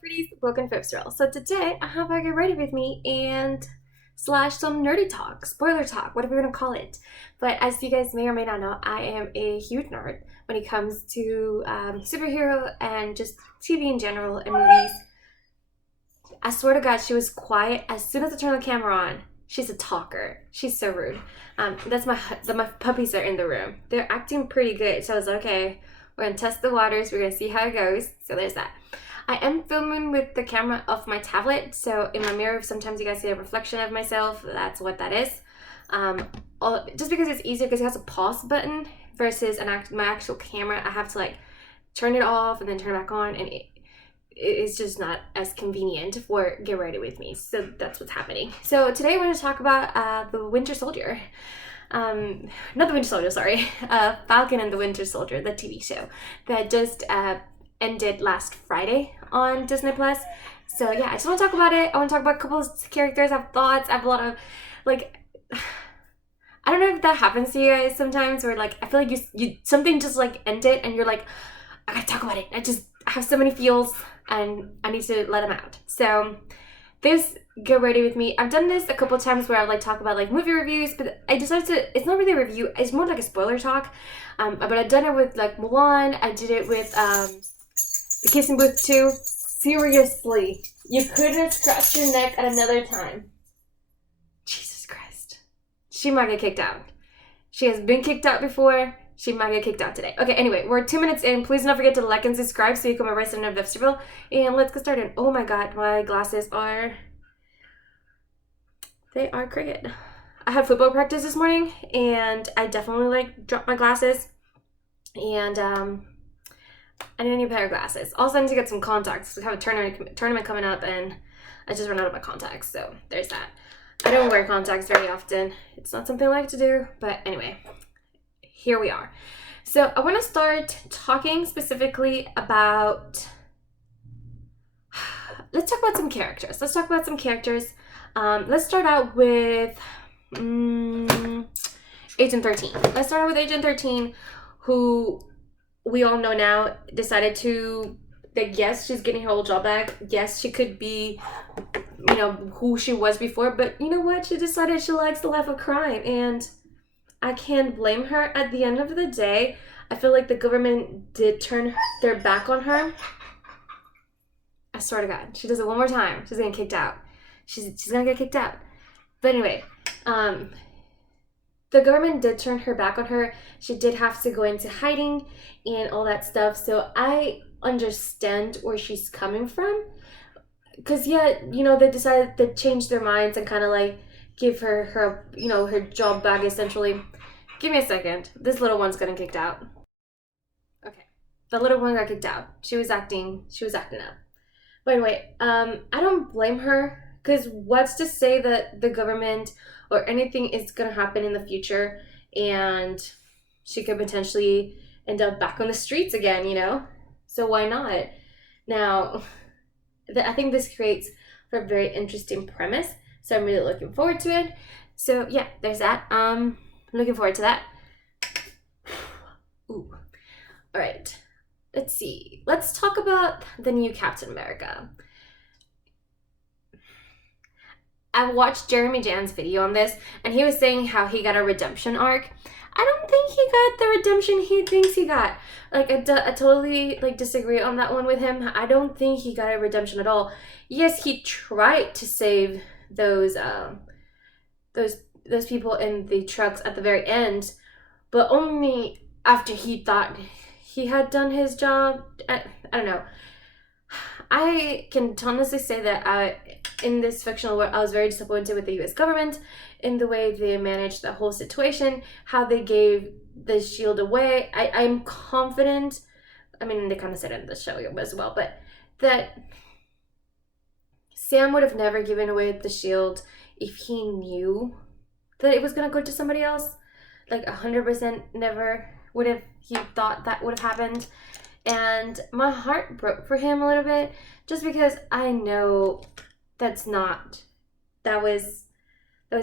Pretties, welcome to Fifth Roll. So today I have a get ready with me and slash some nerdy talk, spoiler talk, whatever you want to call it. But as you guys may or may not know, I am a huge nerd when it comes to superhero and just TV in general and movies. I swear to God, she was quiet. As soon as I turned the camera on, she's a talker. She's so rude. My puppies are in the room. They're acting pretty good. So I was like, okay, we're gonna test the waters. We're gonna see how it goes. So there's that. I am filming with the camera of my tablet, so in my mirror, sometimes you guys see a reflection of myself. That's what that is. Just because it's easier because it has a pause button versus my actual camera. I have to like turn it off and then turn it back on, and it's just not as convenient for get ready with me. So that's what's happening. So today we're going to talk about the Winter Soldier. Not the Winter Soldier, sorry. Falcon and the Winter Soldier, the TV show that just ended last Friday on Disney Plus. So yeah, I just want to talk about it. I want to talk about a couple of characters. I have thoughts. I have a lot of like, I don't know if that happens to you guys sometimes, where like I feel like you something just like ended and you're like, I gotta talk about it. I have so many feels and I need to let them out. So this get ready with me. I've done this a couple of times where I like talk about like movie reviews, but I decided to, it's not really a review, it's more like a spoiler talk. But I've done it with like Mulan. I did it with The Kissing Booth 2. Seriously, you couldn't scratch your neck at another time. Jesus Christ. She might get kicked out. She has been kicked out before. She might get kicked out today. Okay, anyway, we're 2 minutes in. Please don't forget to like and subscribe so you become a resident of the festival. And let's get started. Oh my God, my glasses are... They are crooked. I had football practice this morning, and I definitely like dropped my glasses. And I need a new pair of glasses. Also, I need to get some contacts. We have a tournament coming up, and I just ran out of my contacts. So there's that. I don't wear contacts very often. It's not something I like to do, but anyway. Here we are. So I want to start talking specifically about, let's talk about some characters. Let's start out with Agent 13. Let's start out with Agent 13, who we all know now decided to, that yes, she's getting her old job back. Yes, she could be, who she was before, but you know what? She decided she likes the life of crime, and I can't blame her. At the end of the day, I feel like the government did turn their back on her. I swear to God, she does it one more time, she's gonna get kicked out. She's gonna get kicked out. But anyway, the government did turn her back on her. She did have to go into hiding and all that stuff. So I understand where she's coming from. Because yeah, they decided to change their minds and kind of like give her her job back essentially. Give me a second. This little one's getting kicked out. Okay. The little one got kicked out. She was acting up. But anyway, I don't blame her, because what's to say that the government or anything is gonna happen in the future and she could potentially end up back on the streets again, So why not? Now, I think this creates a very interesting premise. So I'm really looking forward to it. So yeah, there's that. Looking forward to that. Ooh. All right. Let's see. Let's talk about the new Captain America. I watched Jeremy Jan's video on this, and he was saying how he got a redemption arc. I don't think he got the redemption he thinks he got. Like, I totally disagree on that one with him. I don't think he got a redemption at all. Yes, he tried to save those people in the trucks at the very end, but only after he thought he had done his job. I don't know. I can honestly say that in this fictional world, I was very disappointed with the U.S. government in the way they managed the whole situation, how they gave the shield away. I'm confident, I mean, they kind of said it in the show as well, but that Sam would have never given away the shield if he knew that it was going to go to somebody else. 100% never would have he thought that would have happened. And my heart broke for him a little bit, just because I know that was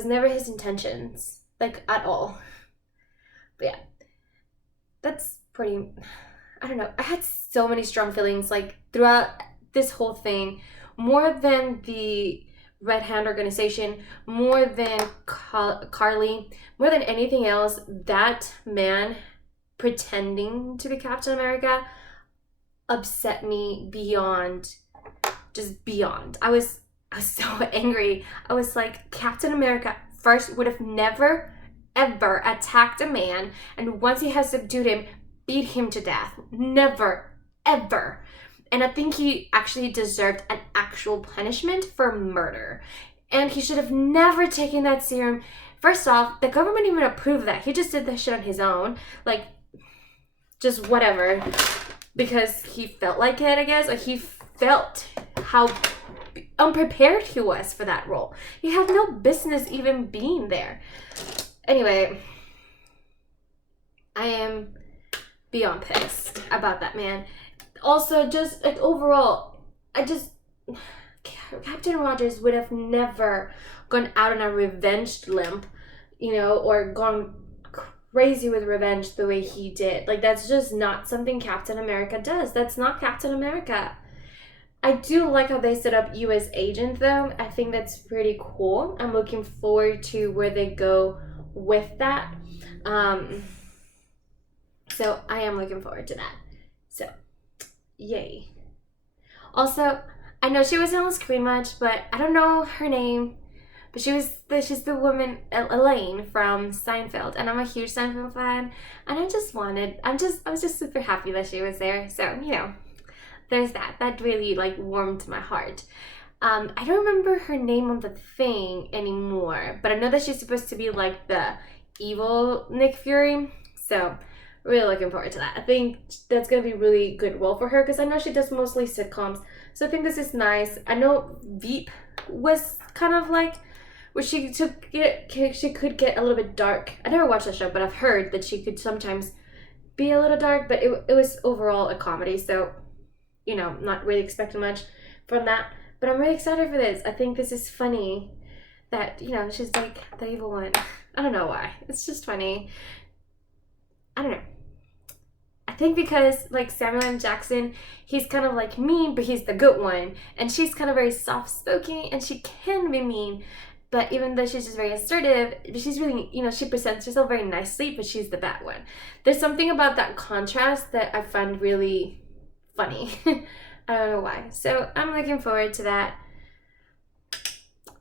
never his intentions, at all. But yeah, that's pretty, I don't know. I had so many strong feelings, throughout this whole thing, more than the Red Hand organization, more than Carly, more than anything else, that man pretending to be Captain America upset me beyond, just beyond. I was so angry. I was like, Captain America first would have never ever attacked a man, and once he has subdued him, beat him to death. Never, ever. And I think he actually deserved an actual punishment for murder. And he should have never taken that serum. First off, the government even approved that. He just did that shit on his own. Like, just whatever. Because he felt like it, I guess. Or he felt how unprepared he was for that role. He had no business even being there. Anyway, I am beyond pissed about that man. Also, just like overall, Captain Rogers would have never gone out on a revenge limp, or gone crazy with revenge the way he did. Like, that's just not something Captain America does. That's not Captain America. I do like how they set up U.S. Agent, though. I think that's pretty cool. I'm looking forward to where they go with that. So I am looking forward to that. So, yay. Also, I know she wasn't on the screen much, but I don't know her name. But she's the woman, Elaine from Seinfeld, and I'm a huge Seinfeld fan. And I was just super happy that she was there. So, there's that. That really warmed my heart. I don't remember her name on the thing anymore, but I know that she's supposed to be like the evil Nick Fury. So really looking forward to that. I think that's gonna be a really good role for her because I know she does mostly sitcoms. So I think this is nice. I know Veep was kind of like where she could get a little bit dark. I never watched that show, but I've heard that she could sometimes be a little dark, but it was overall a comedy. So not really expecting much from that. But I'm really excited for this. I think this is funny that, she's like the evil one. I don't know why. It's just funny. I don't know. I think because, Samuel L. Jackson, he's kind of mean, but he's the good one. And she's kind of very soft-spoken, and she can be mean. But even though she's just very assertive, she's really, she presents herself very nicely, but she's the bad one. There's something about that contrast that I find really funny. I don't know why. So I'm looking forward to that.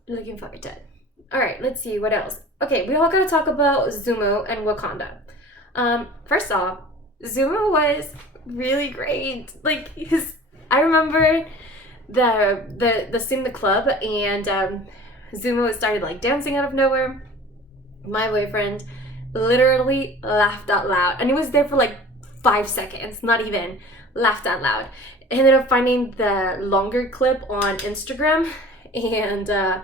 Looking forward to it. Alright, let's see what else. Okay, we all gotta talk about Zemo and Wakanda. First off, Zemo was really great. I remember the scene in the club, and Zemo started dancing out of nowhere. My boyfriend literally laughed out loud, and he was there for 5 seconds, not even. Laughed out loud. I ended up finding the longer clip on Instagram, and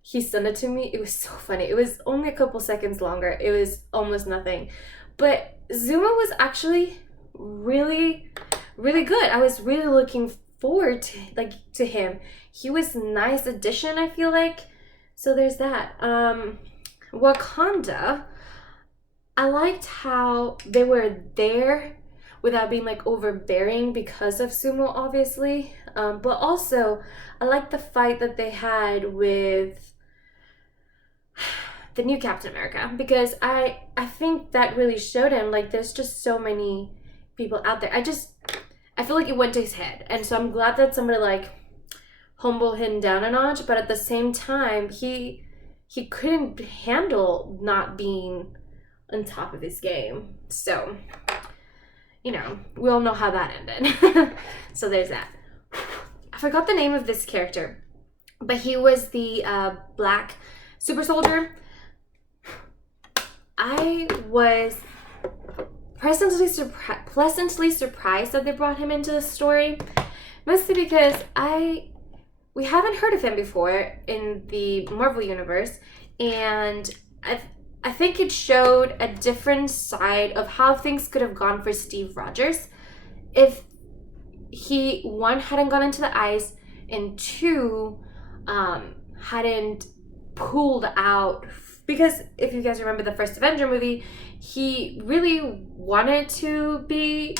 he sent it to me. It was so funny. It was only a couple seconds longer. It was almost nothing. But Zemo was actually really, really good. I was really looking forward to him. He was a nice addition, I feel like. So there's that. Wakanda, I liked how they were there without being overbearing because of Sumo, obviously. But also, I like the fight that they had with the new Captain America, because I think that really showed him there's just so many people out there. I feel like it went to his head, and so I'm glad that somebody humbled him down a notch. But at the same time, he couldn't handle not being on top of his game. So we all know how that ended. So there's that. I forgot the name of this character, but he was the black super soldier. I was pleasantly surprised that they brought him into the story, mostly because we haven't heard of him before in the Marvel universe, and I think it showed a different side of how things could have gone for Steve Rogers if he, one, hadn't gone into the ice, and two, hadn't pulled out. Because if you guys remember the first Avenger movie, he really wanted to be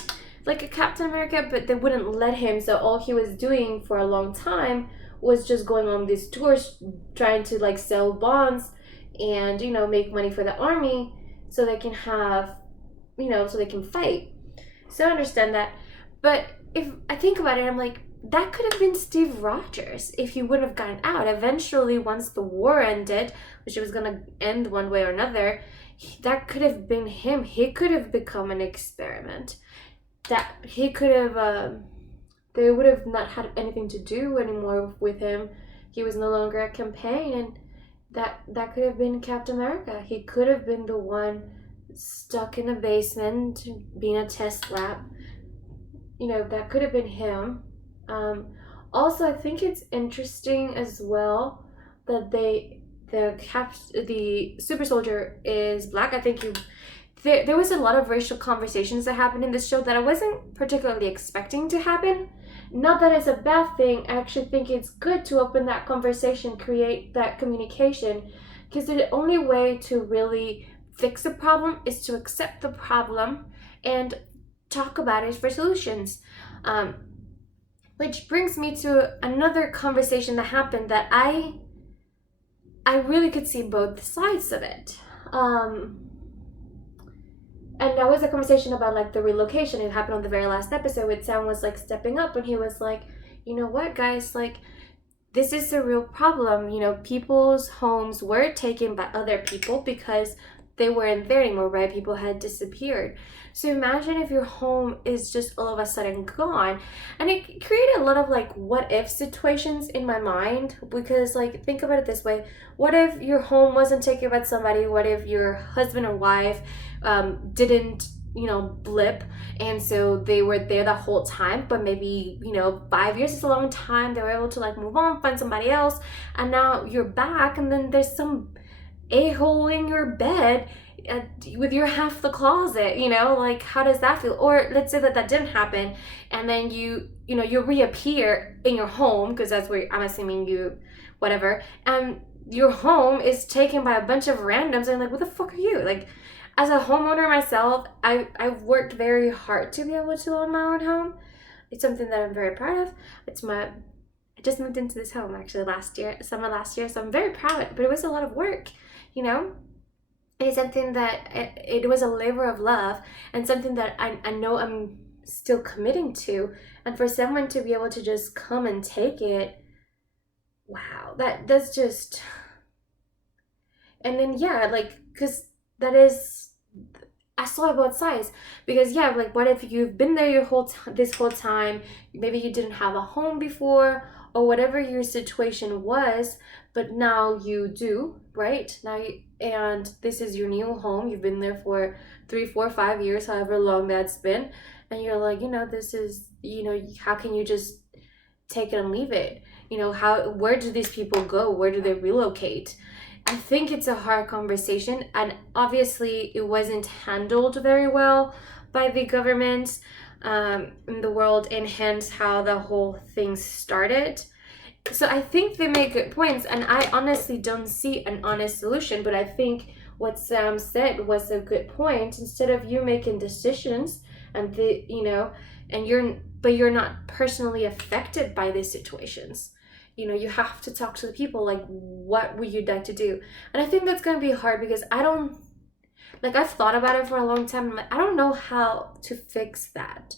like a Captain America, but they wouldn't let him. So all he was doing for a long time was just going on these tours, trying to like sell bonds and, you know, make money for the army so they can have, you know, so they can fight. So I understand that. But if I think about it, I'm like, that could have been Steve Rogers if he would have gotten out. Eventually, once the war ended, which it was going to end one way or another, that could have been him. He could have become an experiment. That he could have, they would have not had anything to do anymore with him. He was no longer a campaign, and that could have been Captain America. He could have been the one stuck in a basement, being a test lab. You know, that could have been him. Also, I think it's interesting as well that the super soldier is black. I think there was a lot of racial conversations that happened in this show that I wasn't particularly expecting to happen. Not that it's a bad thing. I actually think it's good to open that conversation, create that communication, because the only way to really fix a problem is to accept the problem and talk about it for solutions. Which brings me to another conversation that happened that I really could see both sides of it. And that was a conversation about like the relocation. It happened on the very last episode with Sam was like stepping up, and he was like, you know what, guys, like this is a real problem. You know, people's homes were taken by other people because they weren't there anymore, right? People had disappeared. So imagine if your home is just all of a sudden gone. And it created a lot of like what if situations in my mind, because like think about it this way. What if your home wasn't taken by somebody? What if your husband or wife didn't, you know, blip, and so they were there the whole time, but maybe, you know, 5 years is a long time. They were able to like move on, find somebody else, and now you're back, and then there's some a-hole in your bed with your half the closet, you know, like how does that feel? Or let's say that didn't happen, and then you reappear in your home, because that's where I'm assuming you whatever, and your home is taken by a bunch of randoms, and like, what the fuck are you? Like, as a homeowner myself, I've worked very hard to be able to own my own home. It's something that I'm very proud of. I just moved into this home actually summer last year, so I'm very proud of it, but it was a lot of work, you know? It's something that it was a labor of love, and something that I know I'm still committing to. And for someone to be able to just come and take it, wow, that's just. And then yeah, like, because that is, I saw both sides, because yeah, like what if you've been there this whole time, maybe you didn't have a home before, or whatever your situation was, but now you do, right? And this is your new home. You've been there for 3, 4, 5 years, however long that's been, and you're like, you know, this is, you know, how can you just take it and leave it? You know, where do these people go? Where do they relocate? I think it's a hard conversation, and obviously it wasn't handled very well by the government in the world, and hence how the whole thing started. So I think they make good points, and I honestly don't see an honest solution, but I think what Sam said was a good point. Instead of you making decisions and you're not personally affected by these situations. You know, you have to talk to the people, like, what would you like to do? And I think that's going to be hard, because I've thought about it for a long time. I'm like, I don't know how to fix that.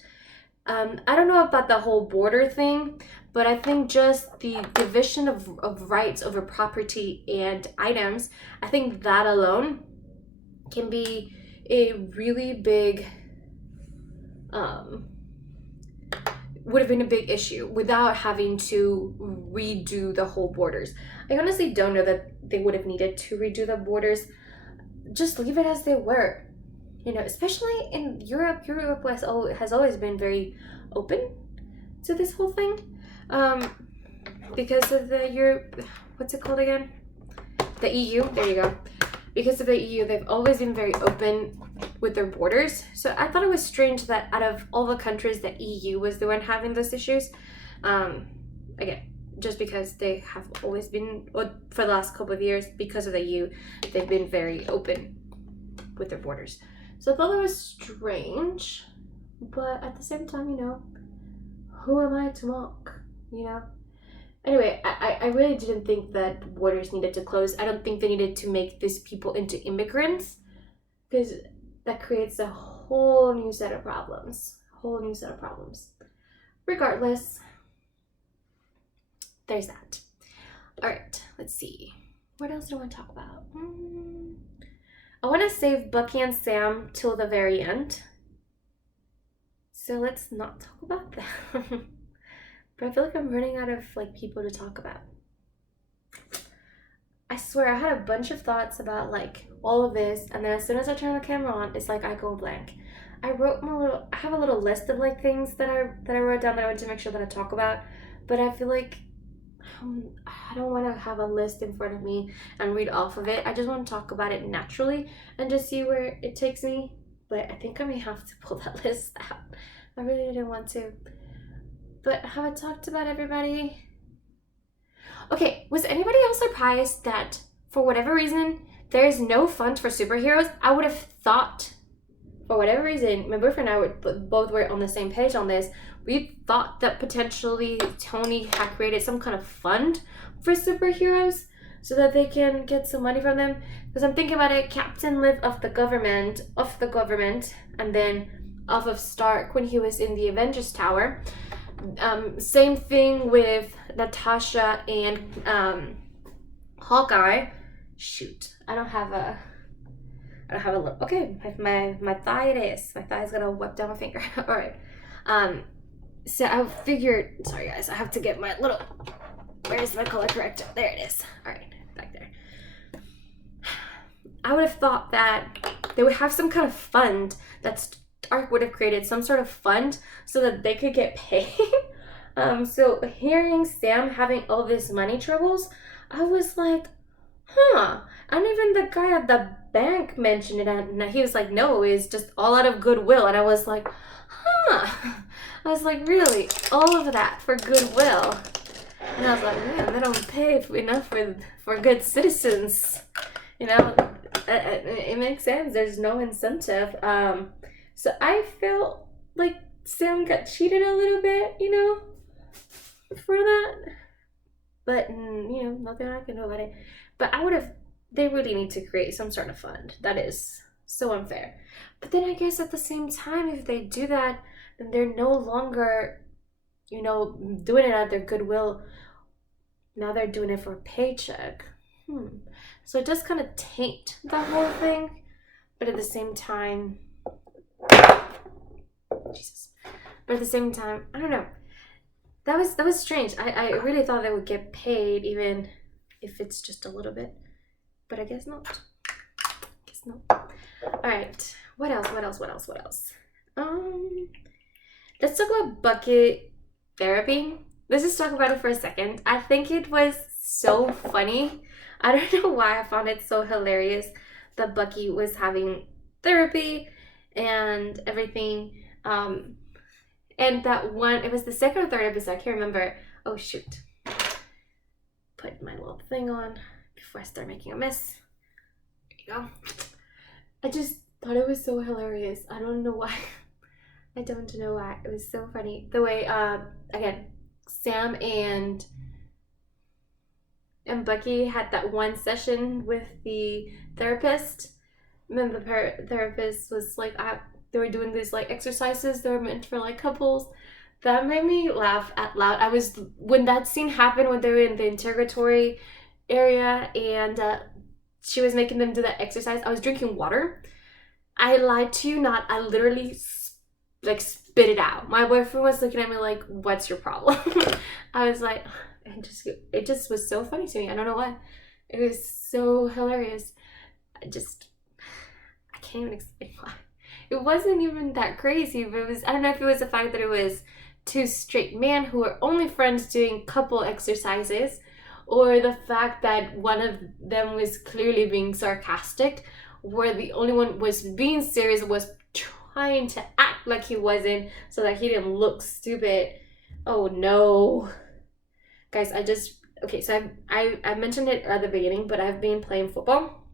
I don't know about the whole border thing, but I think just the division of rights over property and items, I think that alone can be a really big, would have been a big issue without having to redo the whole borders. I honestly don't know that they would have needed to redo the borders. Just leave it as they were. You know, especially in Europe. Europe has always been very open to this whole thing. Because of what's it called again? The EU, there you go. Because of the EU, they've always been very open with their borders. So I thought it was strange that out of all the countries, the EU was the one having those issues. Again, just because they have always been, or for the last couple of years, because of the EU, they've been very open with their borders. So I thought that was strange. but at the same time, who am I to mock, Anyway, I really didn't think that borders needed to close. I don't think they needed to make these people into immigrants, because that creates a whole new set of problems. Regardless, there's that. All right, let's see. What else do I want to talk about? I want to save Bucky and Sam till the very end. So let's not talk about that. But I feel like I'm running out of people to talk about. I swear I had a bunch of thoughts about all of this, and then as soon as I turn the camera on, it's like I go blank. I have a little list of things that I wrote down that I want to make sure that I talk about, but I feel like I don't want to have a list in front of me and read off of it. I just want to talk about it naturally and just see where it takes me. But I think I may have to pull that list out. I really didn't want to. But have I talked about everybody? Okay, was anybody else surprised that for whatever reason there is no fund for superheroes? I would have thought, for whatever reason, my boyfriend and I both were on the same page on this. We thought that potentially Tony had created some kind of fund for superheroes so that they can get some money from them. Because I'm thinking about it, Captain lived off the government, and then off of Stark when he was in the Avengers Tower. Same thing with Natasha and Hawkeye. Shoot, I don't have a look. Okay, my thigh it is. My thigh's gonna whip down my finger. All right. So I figured. Sorry guys, I have to get my little. Where's my color corrector? There it is. All right, back there. I would have thought that they would have some kind of fund that Stark would have created, some sort of fund so that they could get paid. So hearing Sam having all this money troubles, I was like, huh. And even the guy at the bank mentioned it, and he was like, no, it's just all out of goodwill. And I was like, huh. I was like, really? All of that for goodwill? And I was like, man, they don't pay enough for good citizens. It makes sense. There's no incentive. So I felt like Sam got cheated a little bit, for that. But, nothing I can do about it. But they really need to create some sort of fund. That is so unfair. But then I guess at the same time, if they do that, then they're no longer, doing it at their goodwill. Now they're doing it for a paycheck. So it does kind of taint the whole thing. But at the same time, Jesus. But at the same time, I don't know. That was strange. I really thought they would get paid, even if it's just a little bit. But I guess not. Alright. What else? Let's talk about bucket therapy. Let's just talk about it for a second. I think it was so funny. I don't know why I found it so hilarious that Bucky was having therapy and everything. And that one, it was the second or third episode, I can't remember. Oh shoot. Put my little thing on before I start making a mess. There you go. I just thought it was so hilarious. I don't know why. It was so funny. The way, again, Sam and Bucky had that one session with the therapist. And then the therapist was like, they were doing these exercises that were meant for couples. That made me laugh out loud. When that scene happened, when they were in the interrogatory area and she was making them do that exercise, I was drinking water. I lied to you not. I literally spit it out. My boyfriend was looking at me like, what's your problem? I was like, it just was so funny to me. I don't know why. It was so hilarious. I can't even explain why. It wasn't even that crazy, but I don't know if it was the fact that it was two straight men who were only friends doing couple exercises, or the fact that one of them was clearly being sarcastic, where the only one was being serious, was trying to act like he wasn't so that he didn't look stupid. Oh no. Guys, so I mentioned it at the beginning, but I've been playing football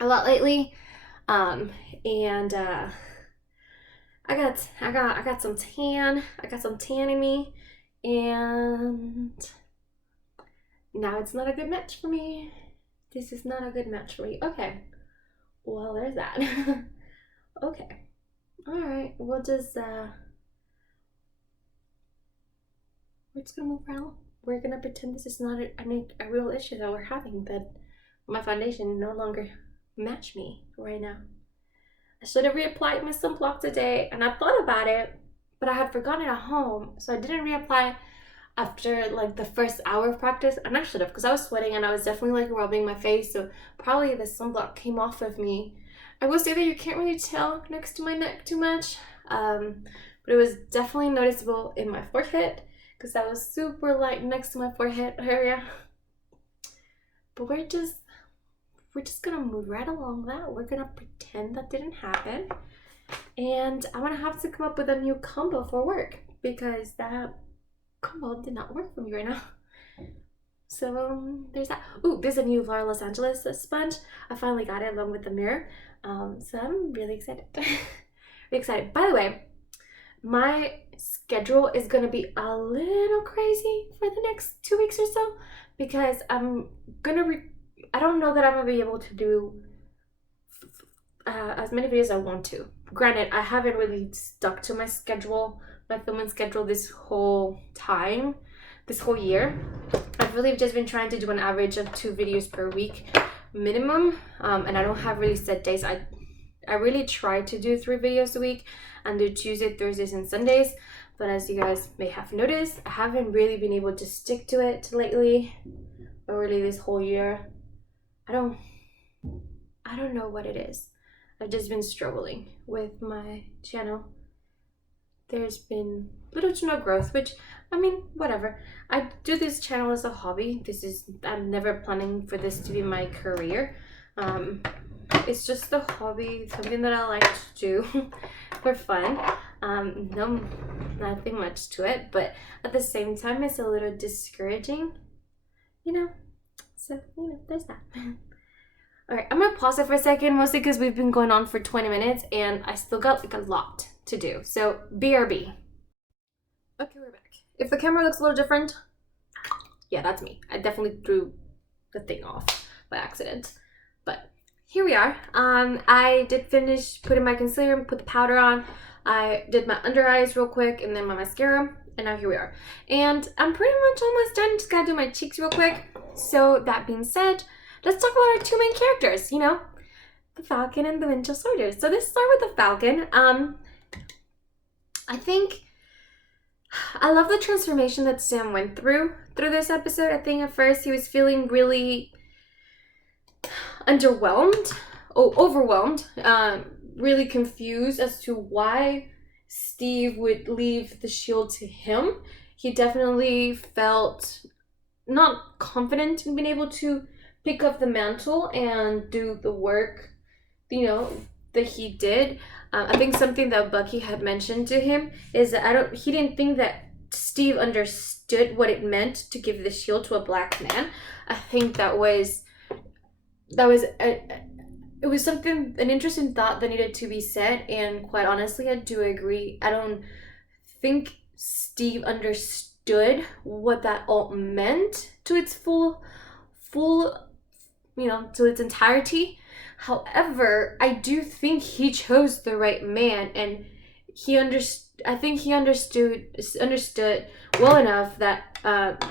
a lot lately. And I got some tan. I got some tan in me, and now it's not a good match for me. This is not a good match for me. Okay. Well, there's that. Okay. All right. We'll just we're just gonna move around. We're gonna pretend this is not a real issue that we're having, that my foundation no longer match me right now. I should have reapplied my sunblock today, and I thought about it, but I had forgotten it at home, so I didn't reapply after like the first hour of practice, and I should have, because I was sweating and I was definitely like rubbing my face, so probably the sunblock came off of me. I will say that you can't really tell next to my neck too much, but it was definitely noticeable in my forehead, because that was super light next to my forehead area. But we're just gonna move right along that. We're gonna pretend that didn't happen, and I'm gonna have to come up with a new combo for work, because that combo did not work for me right now. So there's that. Ooh, there's a new L'Oreal Los Angeles sponge. I finally got it along with the mirror, so I'm really excited. Really excited. By the way, my schedule is gonna be a little crazy for the next 2 weeks or so, because I'm gonna I don't know that I'm gonna be able to do as many videos as I want to. Granted, I haven't really stuck to my schedule, my filming schedule this whole year. I've really just been trying to do an average of 2 videos per week minimum, and I don't have really set days. I really try to do 3 videos a week and do Tuesday, Thursdays, and Sundays, but as you guys may have noticed, I haven't really been able to stick to it lately, or really this whole year. I don't know what it is. I've just been struggling with my channel. There's been little to no growth, which, I mean, whatever. I do this channel as a hobby. I'm never planning for this to be my career. It's just a hobby, something that I like to do for fun. No, nothing much to it, but at the same time, it's a little discouraging, you know? So, you know, there's that. Alright, I'm gonna pause it for a second, mostly because we've been going on for 20 minutes and I still got like a lot to do. So, BRB. Okay, we're back. If the camera looks a little different, yeah, that's me. I definitely threw the thing off by accident. But here we are. I did finish putting my concealer and put the powder on. I did my under eyes real quick and then my mascara. And now here we are. And I'm pretty much almost done. Just gotta do my cheeks real quick. So that being said, let's talk about our 2 main characters, you know, the Falcon and the Winter Soldier. So let's start with the Falcon. I think I love the transformation that Sam went through this episode. I think at first he was feeling really overwhelmed, really confused as to why Steve would leave the shield to him. He definitely felt not confident in being able to pick up the mantle and do the work, you know, that he did. I think something that Bucky had mentioned to him is that he didn't think that Steve understood what it meant to give the shield to a black man. I think it was an interesting thought that needed to be said, and quite honestly, I do agree. I don't think Steve understood what that all meant to its full, you know, to its entirety. However, I do think he chose the right man, and I think he understood well enough that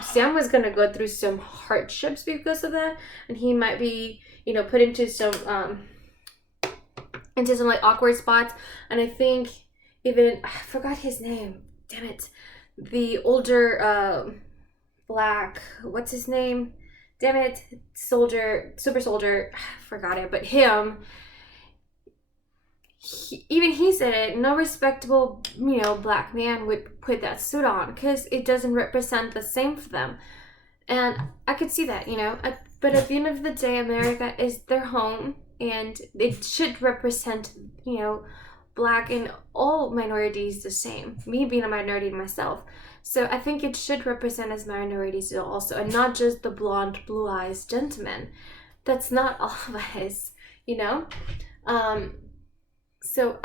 Sam was gonna go through some hardships because of that, and he might be, you know, put into some like awkward spots. And I think even I forgot his name. Damn it, the older black, what's his name? Damn it, super soldier, I forgot it, but him, even he said it, no respectable, you know, black man would put that suit on because it doesn't represent the same for them. And I could see that, you know, but at the end of the day, America is their home, and it should represent, you know, black and all minorities the same. Me being a minority myself. So I think it should represent as minorities also, and not just the blonde, blue-eyed gentleman. That's not all of us, you know? So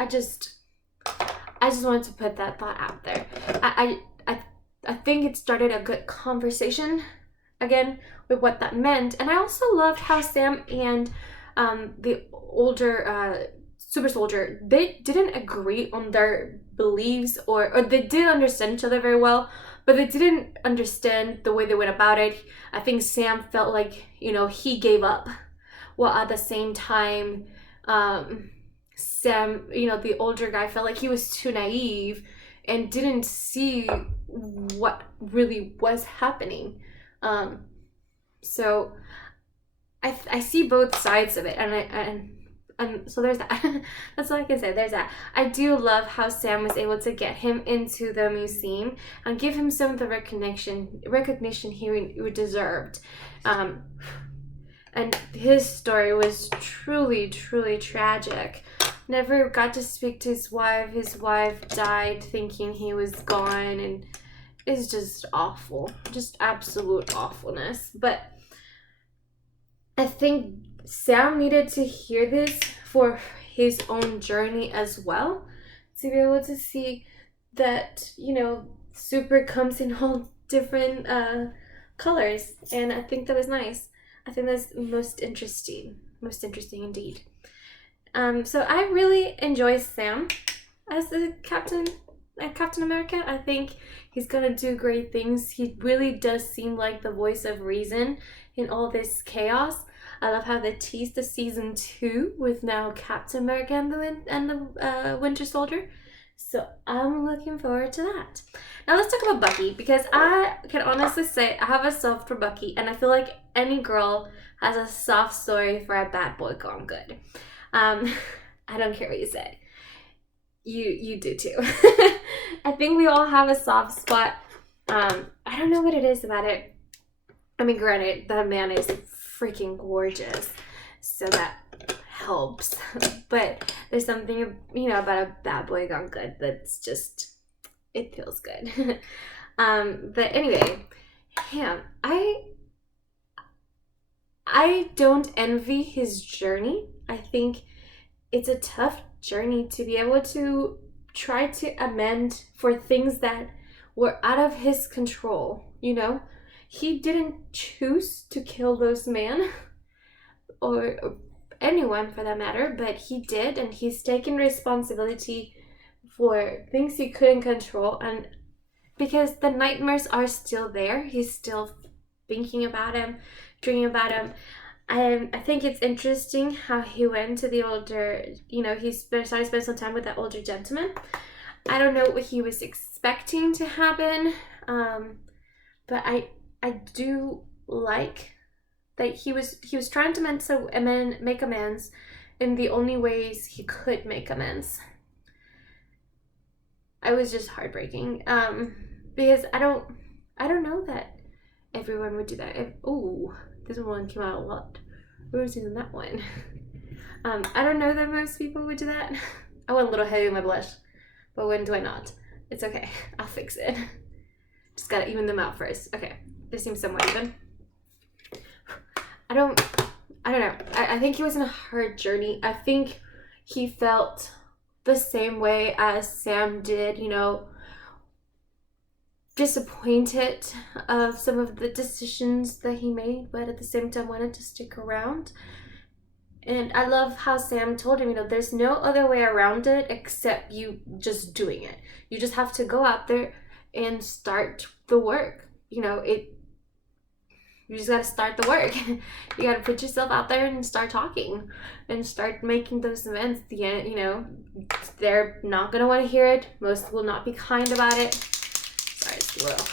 I just wanted to put that thought out there. I think it started a good conversation again with what that meant. And I also loved how Sam and the older super soldier, they didn't agree on their beliefs, or they did understand each other very well, but they didn't understand the way they went about it. I think Sam felt like, you know, he gave up, while at the same time Sam, you know, the older guy, felt like he was too naive and didn't see what really was happening. So I see both sides of it, and so there's that. That's all I can say. There's that. I do love how Sam was able to get him into the museum and give him some of the recognition he deserved. And his story was truly, truly tragic. Never got to speak to his wife. His wife died thinking he was gone, and it's just awful. Just absolute awfulness. But I think Sam needed to hear this for his own journey as well, to be able to see that, you know, super comes in all different colors, and I think that was nice. I think that's most interesting indeed. So I really enjoy Sam as the Captain America. I think he's gonna do great things. He really does seem like the voice of reason in all this chaos. I love how they teased the season 2 with now Captain America and the Winter Soldier. So I'm looking forward to that. Now let's talk about Bucky, because I can honestly say I have a soft for Bucky, and I feel like any girl has a soft story for a bad boy gone good. I don't care what you say. You do too. I think we all have a soft spot. I don't know what it is about it. I mean, granted, the man is freaking gorgeous, so that helps. But there's something, you know, about a bad boy gone good that's just, it feels good. But anyway, Ham, I don't envy his journey. I think it's a tough journey to be able to try to amend for things that were out of his control, you know? He didn't choose to kill those men, or anyone for that matter, but he did, and he's taken responsibility for things he couldn't control. And because the nightmares are still there, he's still thinking about him, dreaming about him. I think it's interesting how he went to the older, you know, he started to spend some time with that older gentleman. I don't know what he was expecting to happen, but I do like that he was trying to make amends in the only ways he could make amends. I was just heartbreaking, because I don't know that everyone would do that. This one came out a lot. We were using that one. I don't know that most people would do that. I went a little heavy with my blush, but when do I not? It's okay. I'll fix it. Just gotta even them out first. Okay, this seems somewhat even. I don't know. I think he was in a hard journey. I think he felt the same way as Sam did, you know, disappointed of some of the decisions that he made, but at the same time wanted to stick around. And I love how Sam told him, you know, there's no other way around it except you just doing it. You just have to go out there and start the work. You know, you just gotta start the work. You gotta put yourself out there and start talking and start making those events. The end, you know, they're not gonna want to hear it. Most will not be kind about it. Sorry, it's a little.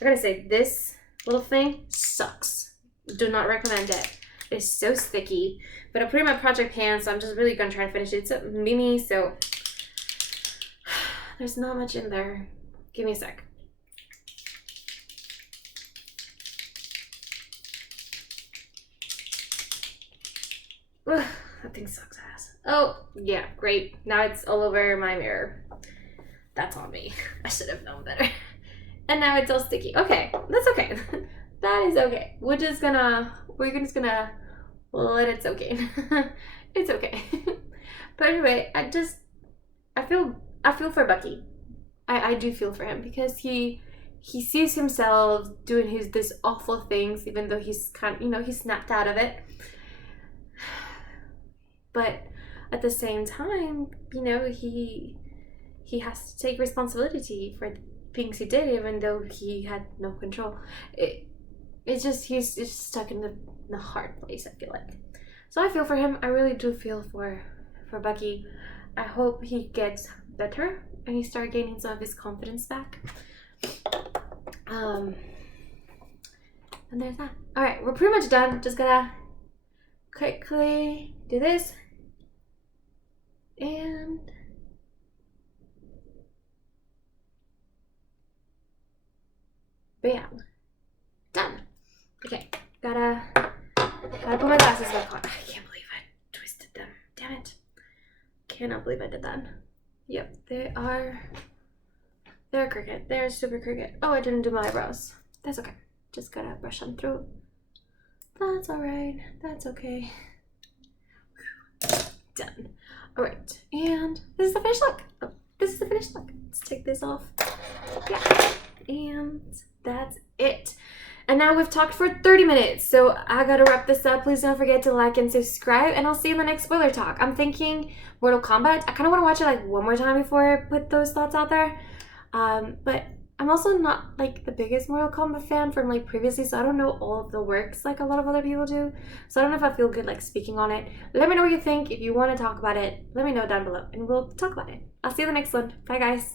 I gotta say, this little thing sucks. Do not recommend it. It's so sticky. But I'm putting my project pan, so I'm just really gonna try to finish it. It's a mini, so there's not much in there. Give me a sec. Ugh, that thing sucks ass. Oh, yeah, great. Now it's all over my mirror. That's on me. I should have known better. And now it's all sticky. Okay, that's okay. That is okay. We're just gonna let it soak in. It's okay. But anyway, I feel I feel for Bucky. I do feel for him because he sees himself doing this awful things, even though he's kind of, you know, he snapped out of it. But at the same time, you know, he has to take responsibility for things he did, even though he had no control. It's just he's just stuck in the hard place, I feel like. So I feel for him. I really do feel for Bucky. I hope he gets better and he starts gaining some of his confidence back. And there's that. All right, we're pretty much done. Just gotta quickly do this and bam, done. Okay, gotta put my glasses back on. I can't believe I twisted them. Damn it. Cannot believe I did that. Yep, they're crooked. They're super crooked. Oh, I didn't do my eyebrows. That's okay. Just gotta brush them through. That's alright. That's okay. Done. Alright, and this is the finished look. Oh, this is the finished look. Let's take this off. Yeah, and that's it. And now we've talked for 30 minutes, so I gotta wrap this up. Please don't forget to like and subscribe, and I'll see you in the next spoiler talk. I'm thinking Mortal Kombat. I kind of want to watch it like one more time before I put those thoughts out there. But I'm also not like the biggest Mortal Kombat fan from like previously, so I don't know all of the works like a lot of other people do. So I don't know if I feel good like speaking on it. Let me know what you think. If you want to talk about it, let me know down below, and we'll talk about it. I'll see you in the next one. Bye, guys.